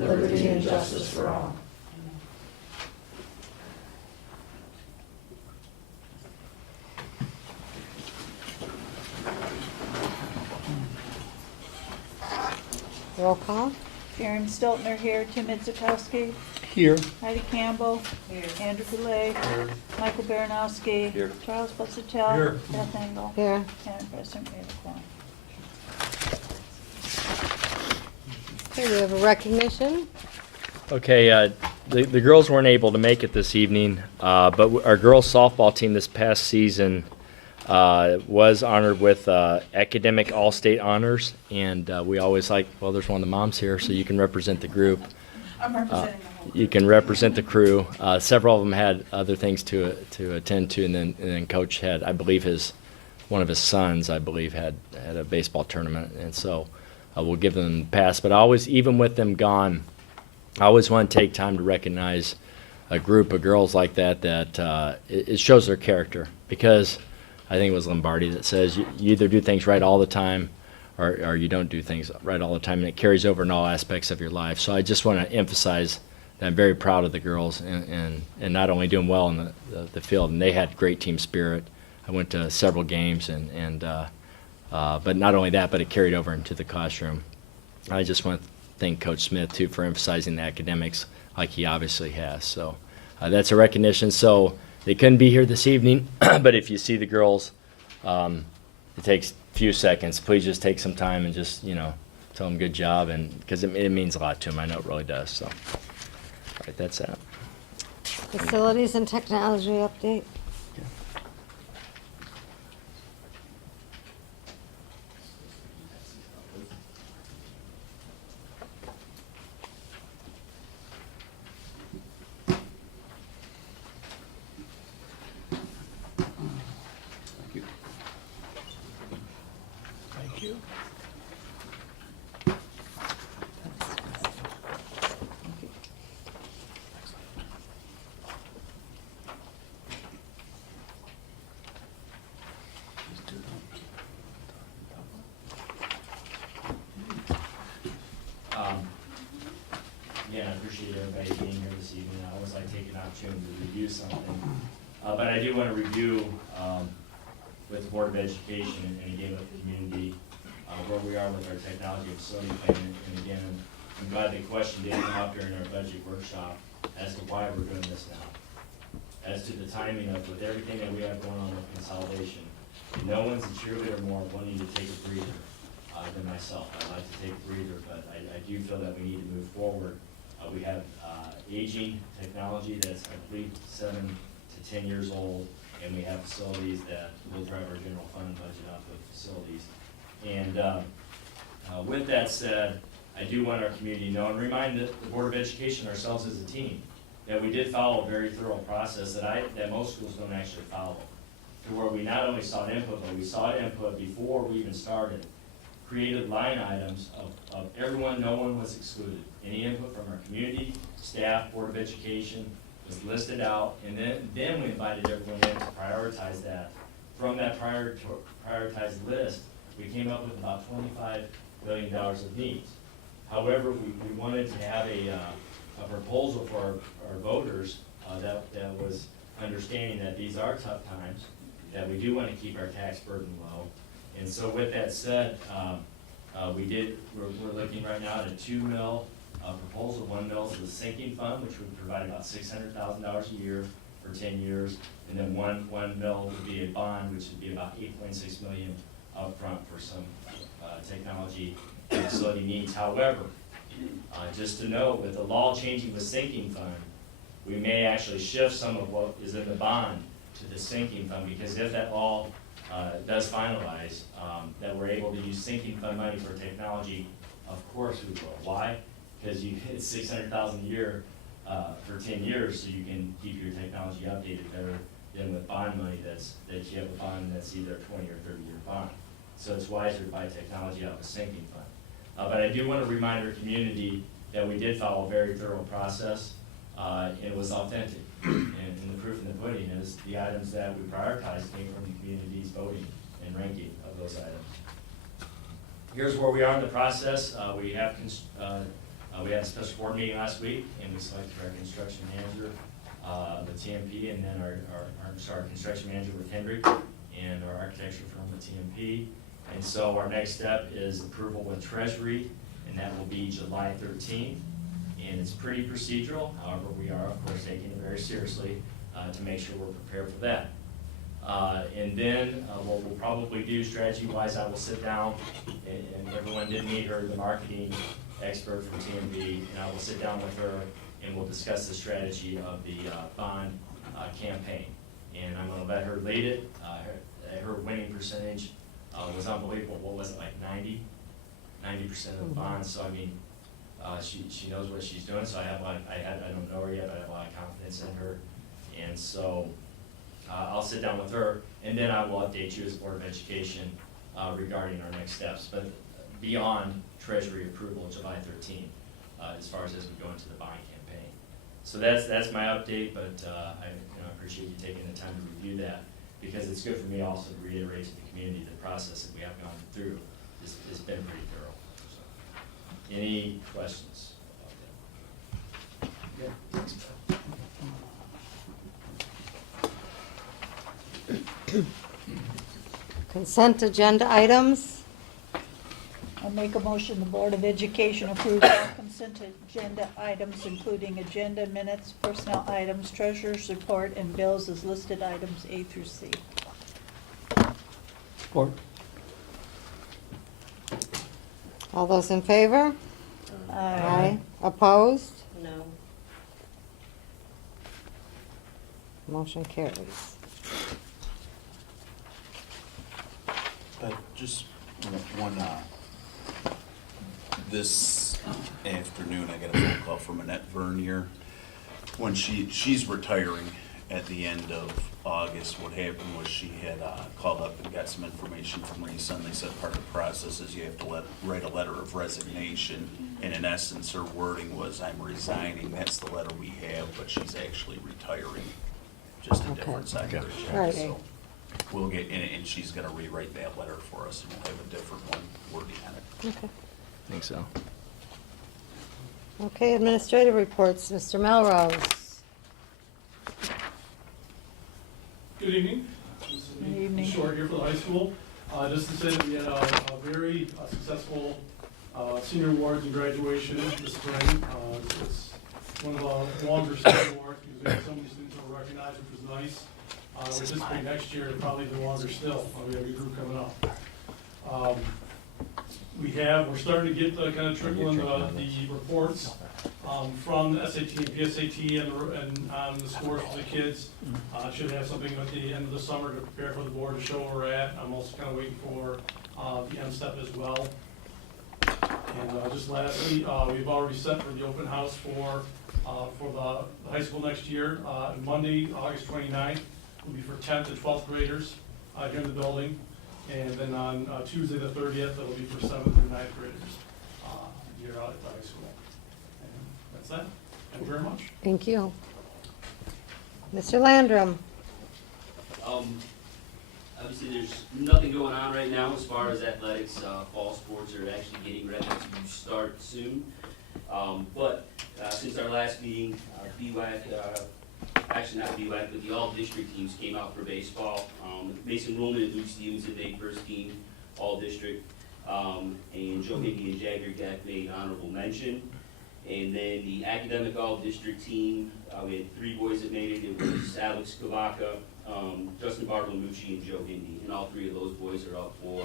liberty and justice for all. Roll call. Sharon Stiltner here, Tim Itzikowski, Here. Heidi Campbell, Andrew Goulet, Michael Baranowski, Here. Charles Busuttil, Here. Beth Engel, Here. and President Ray LaCroix. Okay, we have a recognition. Okay, the girls weren't able to make it this evening, but our girls softball team this past season was honored with academic all-state honors, and we always like, well, there's one of the moms here, so you can represent the group. I'm representing the whole. You can represent the crew. Several of them had other things to attend to, and then Coach had, I believe, one of his sons, I believe, had a baseball tournament, and so we'll give them the pass. But always, even with them gone, I always want to take time to recognize a group of girls like that. It shows their character, because I think it was Lombardi that says you either do things right all the time, or you don't do things right all the time, and it carries over in all aspects of your life. So I just want to emphasize that I'm very proud of the girls, and not only doing well in the field, and they had great team spirit. I went to several games, but not only that, but it carried over into the classroom. I just want to thank Coach Smith too for emphasizing the academics like he obviously has. So that's a recognition. So they couldn't be here this evening, but if you see the girls, it takes a few seconds. Please just take some time and just, tell them good job, and because it means a lot to them. I know it really does. So, all right, that's that. Facilities and technology update. Thank you. Thank you. Again, I appreciate everybody being here this evening. I always like taking an opportunity to review something. But I do want to review with the Board of Education and again with the community where we are with our technology and facility plan. And again, I'm glad the question did come up during our budget workshop as to why we're doing this now. As to the timing of with everything that we have going on with consolidation, no one's a cheerleader more wanting to take a breather than myself. I'd like to take a breather, but I do feel that we need to move forward. We have aging technology that's, I believe, 7 to 10 years old, and we have facilities that will drive our general fund budget up with facilities. And with that said, I do want our community to know and remind the Board of Education, ourselves as a team, that we did follow a very thorough process that most schools don't actually follow. To where we not only sought input, but we sought input before we even started, created line items of everyone, no one was excluded. Any input from our community, staff, Board of Education was listed out, and then we invited everyone in to prioritize that. From that prioritized list, we came up with about $25 billion of needs. However, we wanted to have a proposal for our voters that was understanding that these are tough times, that we do want to keep our tax burden low. And so with that said, we're looking right now at a 2 mil proposal. 1 mil is the sinking fund, which would provide about $600,000 a year for 10 years. And then one mil would be a bond, which would be about $8.6 million upfront for some technology and facility needs. However, just to note, with the law changing the sinking fund, we may actually shift some of what is in the bond to the sinking fund, because if that law does finalize, that we're able to use sinking fund money for technology, of course we will. Why? Because it's $600,000 a year for 10 years, so you can keep your technology updated better than with bond money that you have a bond that's either a 20 or 30-year bond. So it's wiser to buy technology out of a sinking fund. But I do want to remind our community that we did follow a very thorough process. It was authentic, and the proof in the pudding is the items that we prioritized came from the community's voting and ranking of those items. Here's where we are in the process. We have We had a special board meeting last week, and we selected our construction manager, the TMP, and then our construction manager with Hendrick, and our architecture firm with TMP. And so our next step is approval with Treasury, and that will be July 13th. And it's pretty procedural, however, we are, of course, taking it very seriously to make sure we're prepared for that. And then what we'll probably do strategy-wise, I will sit down, and everyone did meet her, the marketing expert from TMB, and I will sit down with her and we'll discuss the strategy of the bond campaign. And I'm gonna let her lead it. Her winning percentage was unbelievable. What was it, like 90% of the bonds? So I mean, she knows what she's doing. So I don't know her yet, but I have a lot of confidence in her. And so I'll sit down with her, and then I will update you as Board of Education regarding our next steps. But beyond Treasury approval July 13th, as far as we go into the bond campaign. So that's my update, but I appreciate you taking the time to review that, because it's good for me also to reiterate to the community the process that we have gone through has been pretty thorough. So, any questions about that? Yeah, thanks, Bill. Consent agenda items. I make a motion, the Board of Education approve all consent agenda items, including agenda minutes, personnel items, treasurer's report, and bills as listed items A through C. Support. All those in favor? Opposed? No. Motion carries. Just one, this afternoon, I got a phone call from Annette Vernier. When she's retiring at the end of August, what happened was she had called up and got some information from Lisa, and they said part of the process is you have to write a letter of resignation. And in essence, her wording was, I'm resigning, that's the letter we have, but she's actually retiring, just a different side of her Right. check. So we'll get, and she's gonna rewrite that letter for us, and we'll have a different one wording on it. Okay. I think so. Okay, administrative reports, Mr. Melrose. Good evening. This is Good evening. Short here for the high school. Just to say that we had a very successful senior awards and graduation this spring. It's one of the longer senior awards because we had so many students that were recognized, which was nice. With this spring next year, it'll probably be longer still. We have a group coming up. We're starting to get the kind of trickle in the reports from the SAT and PSAT and the scores for the kids. Should have something at the end of the summer to prepare for the board to show where we're at. I'm also kind of waiting for the end step as well. And just lastly, we've already set for the open house for the high school next year. Monday, August 29th, will be for 10th and 12th graders here in the building. And then on Tuesday the 30th, it'll be for 7th and 9th graders here out at the high school. And that's that. Thank you very much. Thank you. Mr. Landrum. Obviously, there's nothing going on right now as far as athletics. Fall sports are actually getting ready to start soon. But since our last meeting, BWAC, actually not BWAC, but the all-district teams came out for baseball. Mason Roman and Luke Stevenson made first team all-district. And Joe Hickey and Jagger Gack made honorable mention. And then the academic all-district team, we had 3 boys that made it. It was Alex Kavaka, Justin Bartolomucci, and Joe Hindi. And all 3 of those boys are up for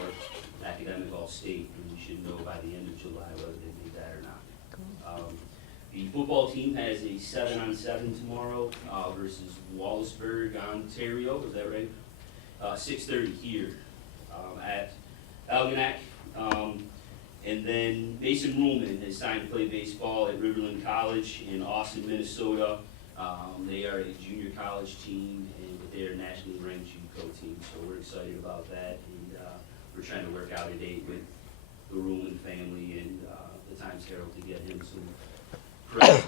academic all-state. And we should know by the end of July whether they made that or not. The football team has a 7-on-7 tomorrow versus Wallaceburg, Ontario. Is that right? 6:30 here at Algonac. And then Mason Ruhlman has signed to play baseball at Riverland College in Austin, Minnesota. They are a junior college team, and they're a nationally ranked JUCO team, so we're excited about that. And we're trying to work out a date with the Ruhlman family and the Times Herald to get him some credit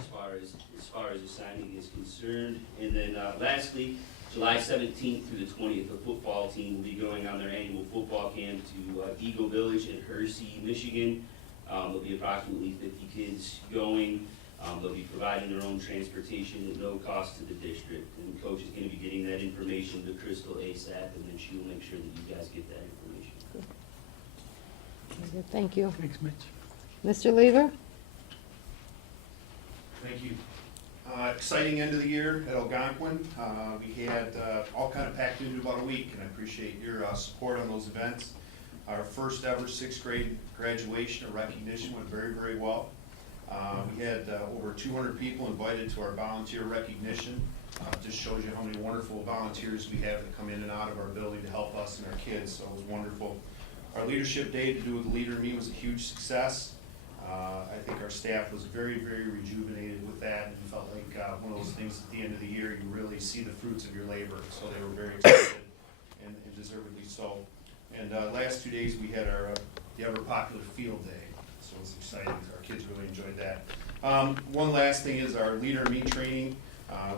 as far as the signing is concerned. And then lastly, July 17th through the 20th, the football team will be going on their annual football camp to Eagle Village in Hersey, Michigan. There'll be approximately 50 kids going. They'll be providing their own transportation at no cost to the district. And Coach is going to be getting that information to Crystal ASAP, and then she will make sure that you guys get that information. Very good. Thank you. Thanks, Mitch. Mr. Lever? Thank you. Exciting end of the year at Algonquin. We had all kind of packed into about a week, and I appreciate your support on those events. Our first ever sixth grade graduation or recognition went very, very well. We had over 200 people invited to our volunteer recognition. Just shows you how many wonderful volunteers we have that come in and out of our building to help us and our kids, so it was wonderful. Our leadership day to do with Leader in Me was a huge success. I think our staff was very, very rejuvenated with that, and felt like one of those things at the end of the year, you really see the fruits of your labor, so they were very excited, and deservedly so. And last 2 days, we had our the ever-popular field day, so it's exciting. Our kids really enjoyed that. One last thing is our Leader in Me training.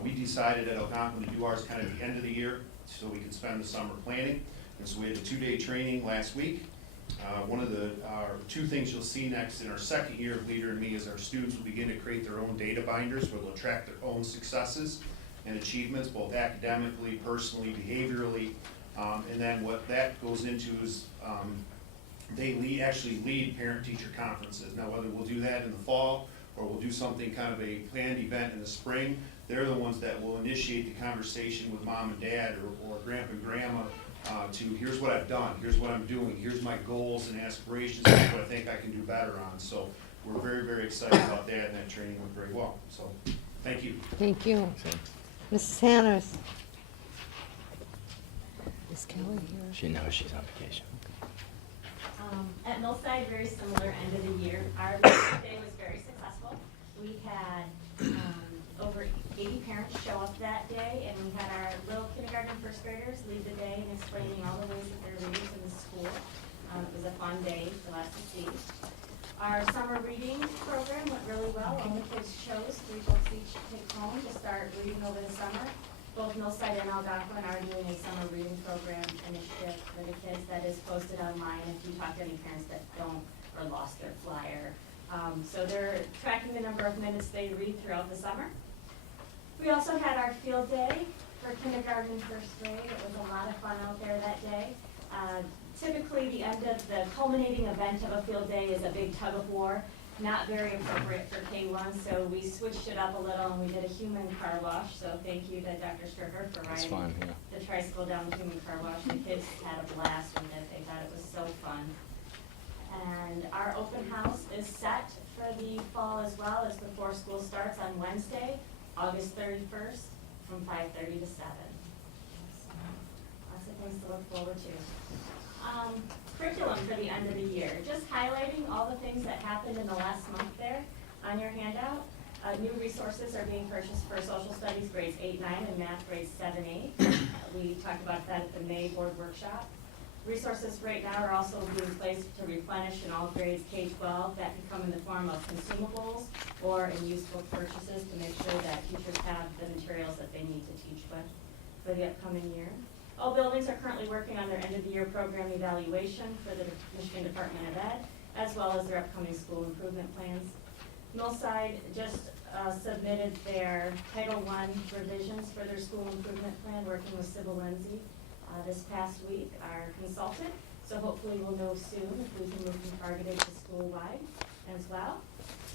We decided at Algonquin to do ours kind of at the end of the year, so we could spend the summer planning. And so we had a 2-day training last week. One of our 2 things you'll see next in our second year of Leader in Me is our students will begin to create their own data binders where they'll track their own successes and achievements, both academically, personally, behaviorally. And then what that goes into is they actually lead parent-teacher conferences. Now, whether we'll do that in the fall or we'll do something kind of a planned event in the spring, they're the ones that will initiate the conversation with mom and dad or grandpa and grandma to here's what I've done, here's what I'm doing, here's my goals and aspirations, here's what I think I can do better on. So we're very, very excited about that, and that training went very well. So thank you. Thank you. Mrs. Hanners? Is Kelly here? She knows she's on vacation. At Millside, very similar end of the year. Our leadership day was very successful. We had over 80 parents show up that day, and we had our little kindergarten and first graders lead the day and explaining all the ways that they're reading to the school. It was a fun day for us to see. Our summer reading program went really well. All the kids chose 3 books each to take home to start reading over the summer. Both Millside and Algonquin are doing a summer reading program initiative for the kids that is posted online if you talk to any parents that don't or lost their flyer. So they're tracking the number of minutes they read throughout the summer. We also had our field day for kindergarten and first grade. It was a lot of fun out there that day. Typically, the end of the culminating event of a field day is a big tug of war. Not very appropriate for K1, so we switched it up a little and we did a human car wash. So thank you to Dr. Stricker for That's riding fun, yeah. the tricycle down the human car wash. The kids had a blast with it. They thought it was so fun. And our open house is set for the fall as well as before school starts on Wednesday, August 31st, from 5:30 to 7. So, lots of things to look forward to. Curriculum for the end of the year, just highlighting all the things that happened in the last month there on your handout. New resources are being purchased for social studies grades 8, 9, and math grades 7, 8. We talked about that at the May board workshop. Resources right now are also being placed to replenish in all grades K-12. That can come in the form of consumables or in used book purchases to make sure that teachers have the materials that they need to teach with for the upcoming year. All buildings are currently working on their end-of-the-year program evaluation for the Michigan Department of Ed, as well as their upcoming school improvement plans. Millside just submitted their Title I revisions for their school improvement plan, working with Sybil Lindsay this past week, our consultant. So hopefully we'll know soon if we can move from targeted to school-wide as well.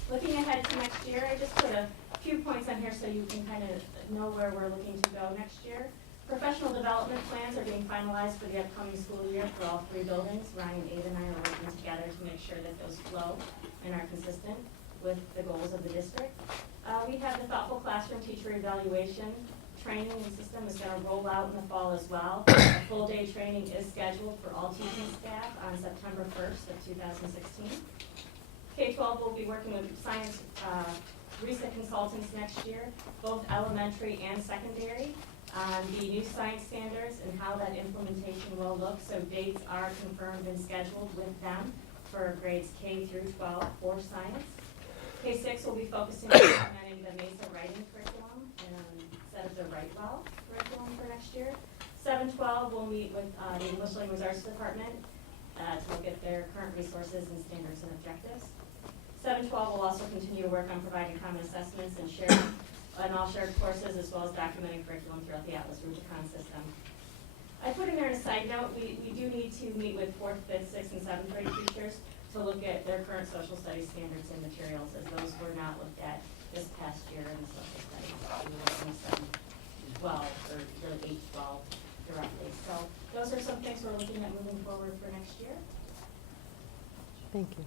Looking ahead to next year, I just put a few points on here so you can kind of know where we're looking to go next year. Professional development plans are being finalized for the upcoming school year for all 3 buildings. Ryan, Ada, and I are working together to make sure that those flow and are consistent with the goals of the district. We have the Thoughtful Classroom Teacher Evaluation training and system is going to roll out in the fall as well. A full-day training is scheduled for all teaching staff on September 1st of 2016. K-12 will be working with science recent consultants next year, both elementary and secondary, on the new science standards and how that implementation will look. So dates are confirmed and scheduled with them for grades K through 12 for science. K-6 will be focusing on implementing the MESA writing curriculum instead of the Write Well curriculum for next year. 7-12 will meet with the English Language Arts Department to look at their current resources and standards and objectives. 712 will also continue to work on providing common assessments and sharing on all shared courses, as well as documenting curriculum throughout the Atlas Rubicon system. I put in there a side note, we do need to meet with 4th, 5th, 6th, and 7th grade teachers to look at their current social studies standards and materials, as those were not looked at this past year in the social studies. We were working with 7-12 or really 8-12 directly. So those are some things we're looking at moving forward for next year. Thank you.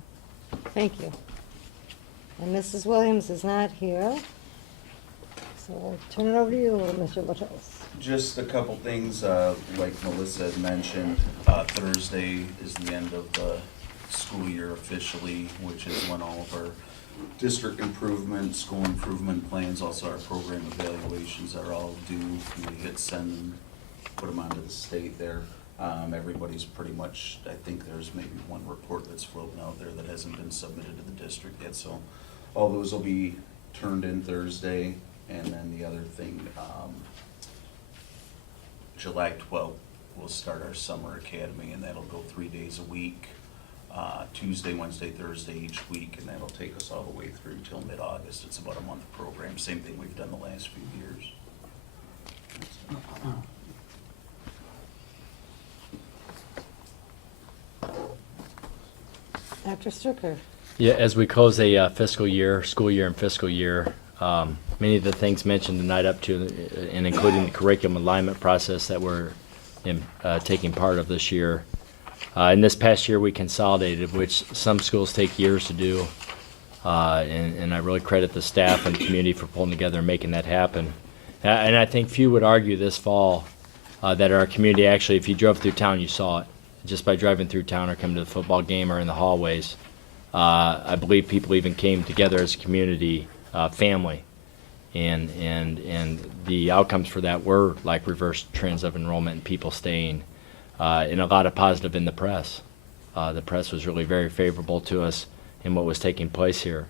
Thank you. And Mrs. Williams is not here, so I'll turn it over to you, Mr. Botros. Just a couple things, like Melissa had mentioned, Thursday is the end of the school year officially, which is when all of our district improvement, school improvement plans, also our program evaluations are all due. We hit send and put them onto the state there. Everybody's pretty much, I think there's maybe one report that's floating out there that hasn't been submitted to the district yet, so all those will be turned in Thursday. And then the other thing, July 12th, we'll start our summer academy, and that'll go 3 days a week, Tuesday, Wednesday, Thursday each week, and that'll take us all the way through till mid-August. It's about a month program, same thing we've done the last few years. Dr. Stricker. Yeah, as we close a fiscal year, school year and fiscal year, many of the things mentioned tonight up to and including the curriculum alignment process that we're taking part of this year. In this past year, we consolidated, which some schools take years to do, and I really credit the staff and the community for pulling together and making that happen. And I think few would argue this fall that our community actually, if you drove through town, you saw it. Just by driving through town or coming to the football game or in the hallways. I believe people even came together as a community, family. And the outcomes for that were like reverse trends of enrollment and people staying, and a lot of positive in the press. The press was really very favorable to us in what was taking place here.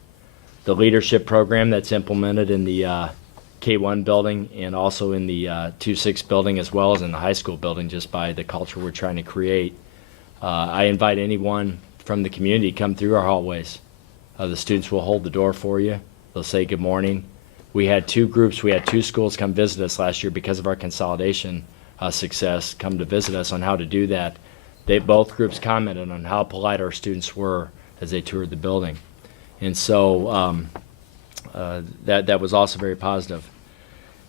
The leadership program that's implemented in the K-1 building and also in the 2-6 building, as well as in the high school building, just by the culture we're trying to create. I invite anyone from the community to come through our hallways. The students will hold the door for you. They'll say good morning. We had two groups, we had two schools come visit us last year because of our consolidation success, come to visit us on how to do that. Both groups commented on how polite our students were as they toured the building. And so that was also very positive.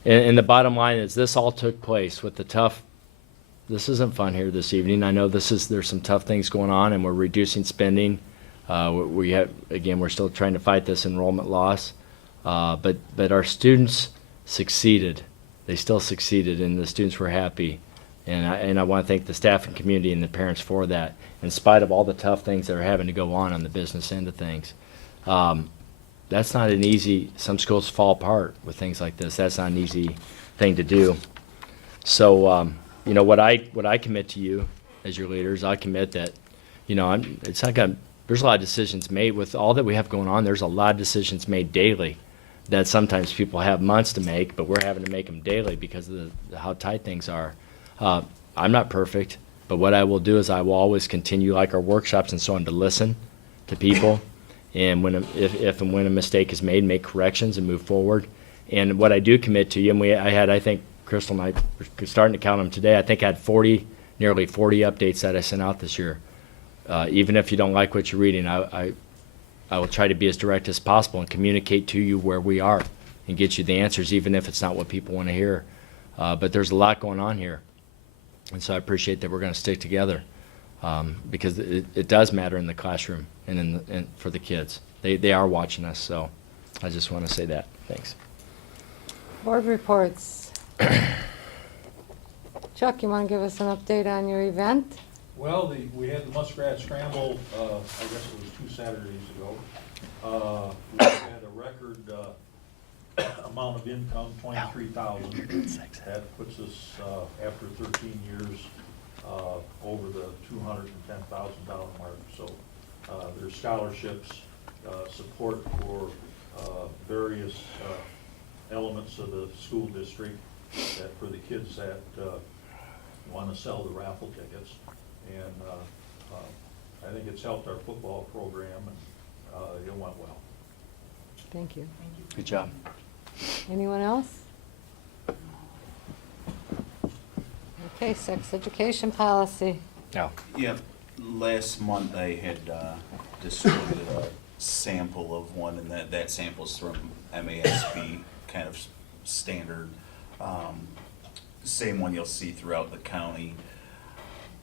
And the bottom line is this all took place with the tough, this isn't fun here this evening. I know there's some tough things going on and we're reducing spending. We're still trying to fight this enrollment loss. But our students succeeded. They still succeeded and the students were happy. And I want to thank the staff and community and the parents for that, in spite of all the tough things that are having to go on the business end of things. That's not an easy, some schools fall apart with things like this. That's not an easy thing to do. So, what I commit to you as your leaders, I commit that, there's a lot of decisions made with all that we have going on. There's a lot of decisions made daily that sometimes people have months to make, but we're having to make them daily because of how tight things are. I'm not perfect, but what I will do is I will always continue, like our workshops and so on, to listen to people, and if and when a mistake is made, make corrections and move forward. And what I do commit to you, and I think Crystal and I were starting to count them today. I think I had nearly 40 updates that I sent out this year. Even if you don't like what you're reading, I will try to be as direct as possible and communicate to you where we are and get you the answers, even if it's not what people want to hear. But there's a lot going on here. And so I appreciate that we're going to stick together because it does matter in the classroom and for the kids. They are watching us, so I just want to say that. Thanks. Board reports. Chuck, you want to give us an update on your event? Well, we had the Muskrat Scramble, I guess it was 2 Saturdays ago. We had a record amount of income, $23,000. That puts us, after 13 years, over the $210,000 mark. So there's scholarships, support for various elements of the school district that for the kids that want to sell the raffle tickets. And I think it's helped our football program. And it went well. Thank you. Good job. Anyone else? Okay, sex education policy. No. Yeah, last month I had distributed a sample of one, and that sample's from MASB, kind of standard. Same one you'll see throughout the county.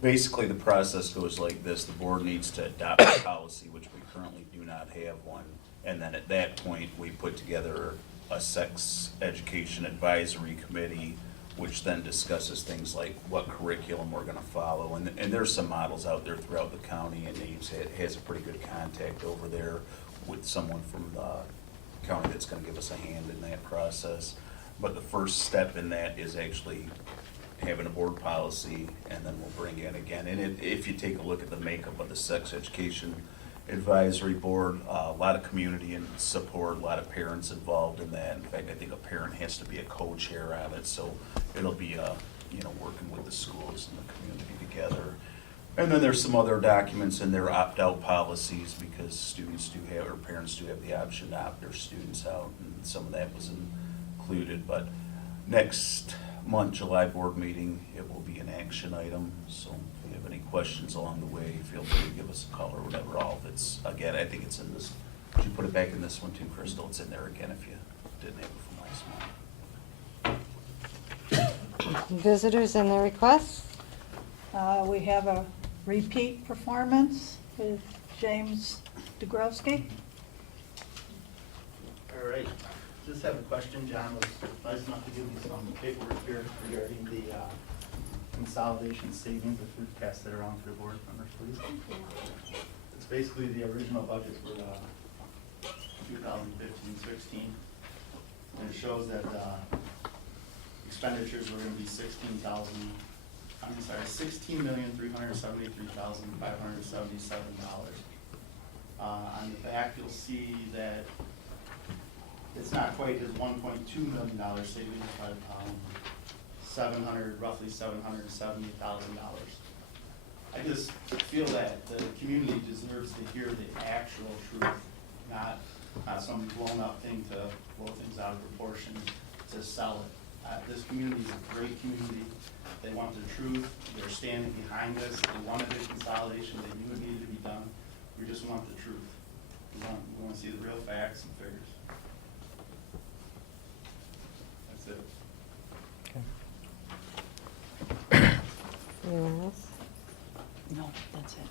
Basically, the process goes like this: the board needs to adopt a policy, which we currently do not have one. And then at that point, we put together a sex education advisory committee, which then discusses things like what curriculum we're gonna follow. And there's some models out there throughout the county, and Ames has a pretty good contact over there with someone from the county that's gonna give us a hand in that process. But the first step in that is actually having a board policy, and then we'll bring in again. And if you take a look at the makeup of the sex education advisory board, a lot of community and support, a lot of parents involved in that. In fact, I think a parent has to be a co-chair on it, so it'll be, working with the schools and the community together. And then there's some other documents in there, opt-out policies, because students do have, or parents do have the option to opt their students out, and some of that was included. But next month, July board meeting, it will be an action item, so if you have any questions along the way, feel free to give us a call or whatever. All of it's, again, I think it's in this, did you put it back in this one too, Crystal? It's in there again if you didn't have it from last month. Visitors and their requests? We have a repeat performance with James Dugrowski. All right, just have a question. John was nice enough to give me some paperwork here regarding the consolidation savings, if we'd pass that around to the board members, please. It's basically the original budget for 2015-16. And it shows that expenditures were gonna be $16,373,577. On the back, you'll see that it's not quite his $1.2 million savings, but roughly $770,000. I just feel that the community deserves to hear the actual truth, not some blown up thing to blow things out of proportion to sell it. This community is a great community. They want the truth. They're standing behind this. They wanted the consolidation. They knew it needed to be done. We just want the truth. We want to see the real facts and figures. That's it. Anyone else? No, that's it.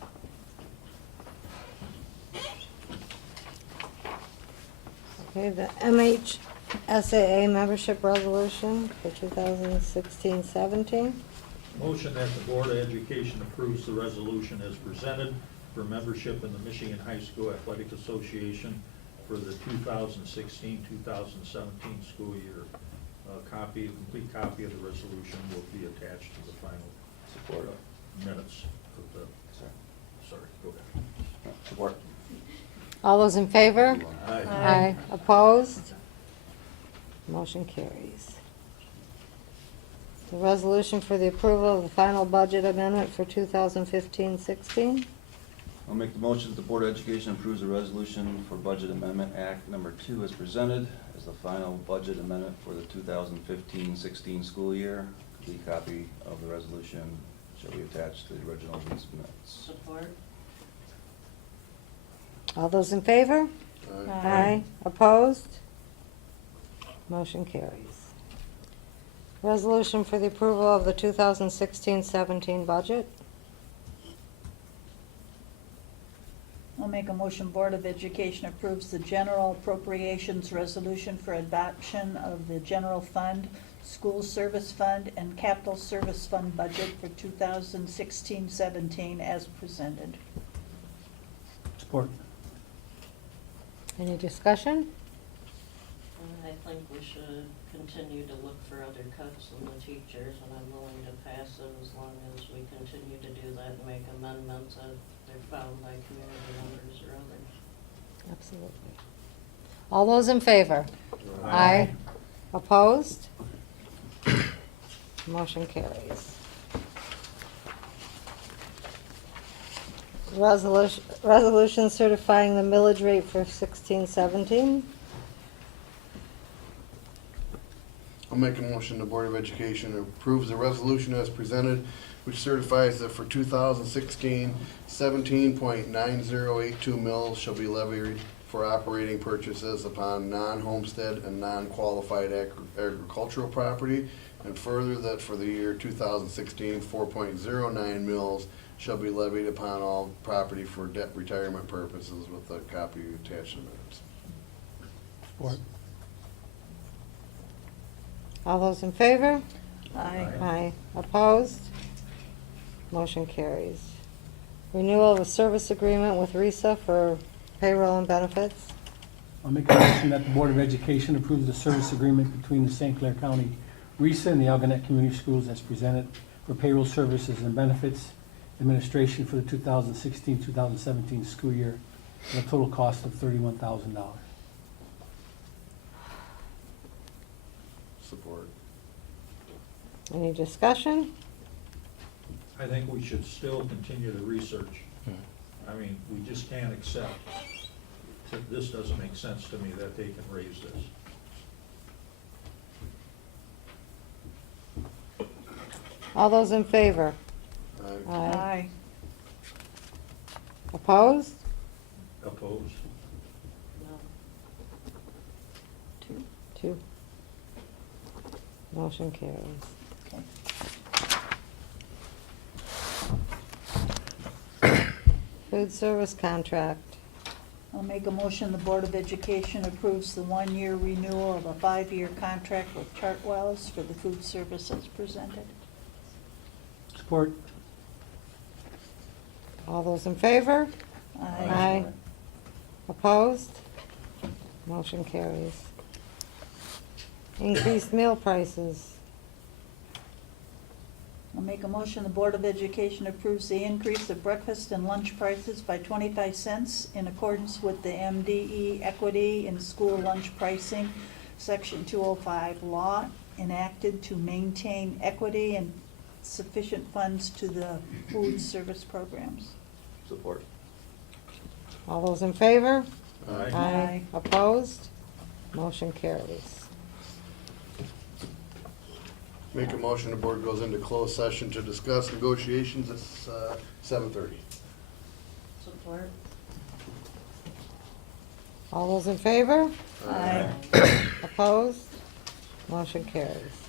Okay, the MHSAA membership resolution for 2016-17. Motion that the Board of Education approves the resolution as presented for membership in the Michigan High School Athletic Association for the 2016-2017 school year. A complete copy of the resolution will be attached to the final minutes of the, sorry, go ahead. Support. All those in favor? Aye. Opposed? Motion carries. The resolution for the approval of the final budget amendment for 2015-16. I'll make the motion that the Board of Education approves the resolution for Budget Amendment Act Number 2 as presented as the final budget amendment for the 2015-16 school year. A complete copy of the resolution shall be attached to the original meeting minutes. Support. All those in favor? Aye. Opposed? Motion carries. Resolution for the approval of the 2016-17 budget. I'll make a motion, Board of Education approves the general appropriations resolution for adoption of the general fund, school service fund, and capital service fund budget for 2016-17 as presented. Support. Any discussion? I think we should continue to look for other cuts in the teachers, and I'm willing to pass it as long as we continue to do that and make amendments if they're found by community members or others. Absolutely. All those in favor? Aye. Opposed? Motion carries. Resolution certifying the millage rate for 16-17. I'll make a motion the Board of Education approves the resolution as presented, which certifies that for 2016, 17.9082 mils shall be levied for operating purchases upon non-homestead and non-qualified agricultural property, and further that for the year 2016, 4.09 mils shall be levied upon all property for debt retirement purposes, with a copy attached to minutes. Support. All those in favor? Aye. Aye. Opposed? Motion carries. Renewal of a service agreement with RISA for payroll and benefits. I'll make a motion that the Board of Education approves the service agreement between the St. Clair County RISA and the Algonac Community Schools as presented for payroll services and benefits administration for the 2016-2017 school year at a total cost of $31,000. Support. Any discussion? I think we should still continue the research. I mean, we just can't accept, that this doesn't make sense to me that they can raise this. All those in favor? Aye. Aye. Opposed? Opposed? No. 2. Motion carries. Food service contract. I'll make a motion the Board of Education approves the one-year renewal of a 5-year contract with Chartwells for the food service as presented. Support. All those in favor? Aye. Opposed? Motion carries. Increased meal prices. I'll make a motion the Board of Education approves the increase of breakfast and lunch prices by 25 cents in accordance with the MDE Equity in School Lunch Pricing, Section 205 law enacted to maintain equity and sufficient funds to the food service programs. Support. All those in favor? Aye. Opposed? Motion carries. Make a motion the board goes into closed session to discuss negotiations at 7:30. Support. All those in favor? Aye. Opposed? Motion carries.